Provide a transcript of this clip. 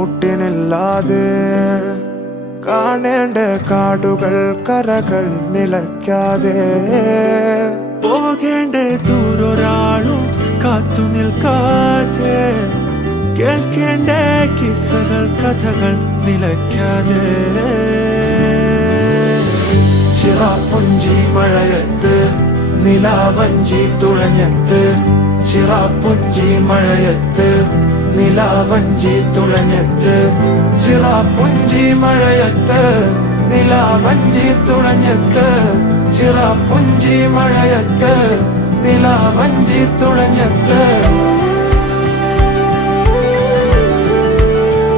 കൂട്ടിനില്ലാതെ കാണേണ്ട കാടുകൾ കരകൾ നിലയ്ക്കാതെ പോകേണ്ട ദൂരൊരാളും കാത്തു നിൽക്കാതെ കേൾക്കേണ്ട കിസ്സകൾ കഥകൾ നിലയ്ക്കാതെ ചിറാപ്പുഞ്ചി മഴയത്ത് നിലാവഞ്ചി തുഴഞ്ഞത്ത് ചിറാപ്പുഞ്ചി മഴയത്ത് നിലാവഞ്ചി തുഴഞ്ഞത്ത് ചിറാപ്പുഞ്ചി മഴയത്ത് നിലാവഞ്ചി തുഴഞ്ഞത്ത് ചിറാപ്പുഞ്ചി മഴയത്ത് നിലാവഞ്ചി തുഴഞ്ഞത്ത്